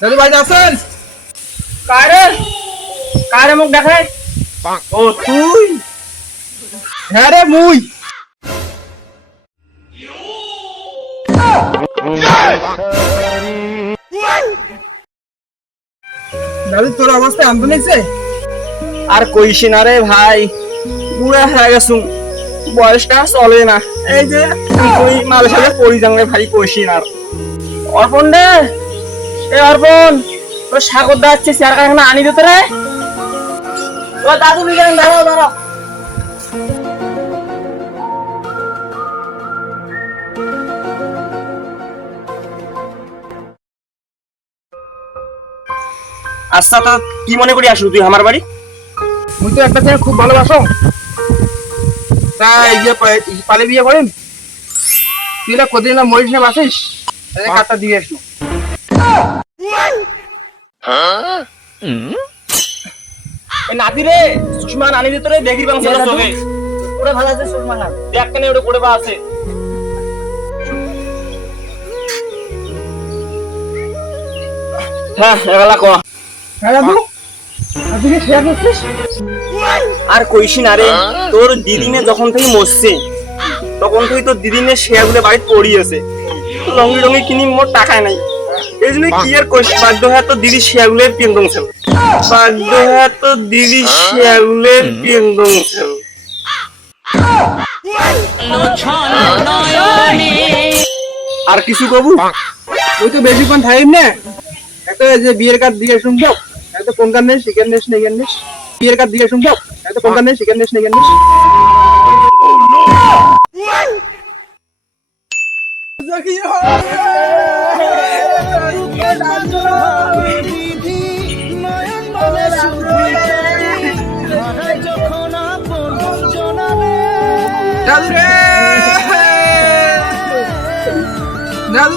দাদু ভাই আছেন কারে কারে মুখ দেখায়? ও তুই? হ্যাঁ রে মুই। দাদু তোর অবস্থা আনতে নিচ্ছে আর কইছি না রে ভাই বুড়া হয়ে গেছু। বয়সটা চলে না। এই যে তুই মালের সাথে পড়ি যাবে ভাই কইছি না। আর। অর্পণ রে এ অর্পণ তোর সাগর চেয়ার কারখানা আনি দিতে রে ও দাদু বিজ্ঞান দাঁড়াও দাঁড়াও। আচ্ছা তো কি মনে করি আসু তুই আমার বাড়ি? মুই তো একটা ছেলে খুব ভালোবাসো। তাই যে পালে বিয়ে করেন? তুই না কদিন না মরিস না বাসিস? তাহলে কাটটা দিয়ে আসলো নাতি রে সুষমা নানি বাংলা ভালো আছে সুরমা না দেখ কেন ওটা করে বা আছে। হ্যাঁ ক। হ্যাঁ দাদু। তুই শেয়ার করছিস? আর কইছি না রে তোর দিদিনে যখন থেকে মরছে তখন থেকে তোর দিদিনের শেয়ারগুলো বাড়িতে পড়িয়েছে। রঙি রঙি কিনি মোর টাকায় নাই। এই জন্য কি আর কইস? বাধ্য হয়ে শেয়ারগুলো পেন্দং ছিল বাধ্য হয়ে তোর দিদির শেয়ারগুলো পেন্দং ছিল আর কিছু কবু? ওই তো বেশিক্ষণ থাইম না। একটা যে বিয়ের কার্ড দিয়ে শুনছো একটা কোন কার নেই শিখেন নেস নেই নেস। বিয়ের কার্ড দিয়ে শুনছো একটা কোন কার নেই শিখেন নেস নেই নেস। দাদু রে দাদু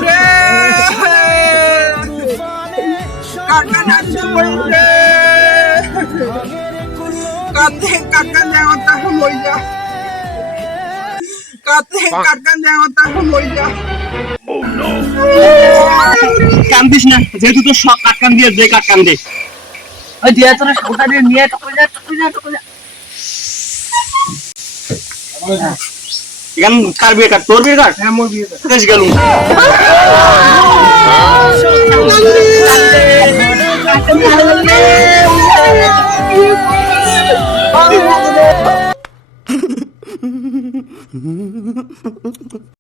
রে কাকা নাচছে বলছে। কাতে কাকা নেওয়াটা মইলা কাতে কাকা নেওয়াটা মইলা কান্দিস না যেহেতু তোর সব কাটকান দিয়ে দে কাটকান দে। ওই দিয়া তোরা সাগরটা দিয়ে নিয়ে টুকুরে যা টুকুরে যা টুকুরে যা এখান কার বিয়ে কাট তোর বিয়ে কাট হ্যাঁ মোর বিয়ে দেশ গেলুম।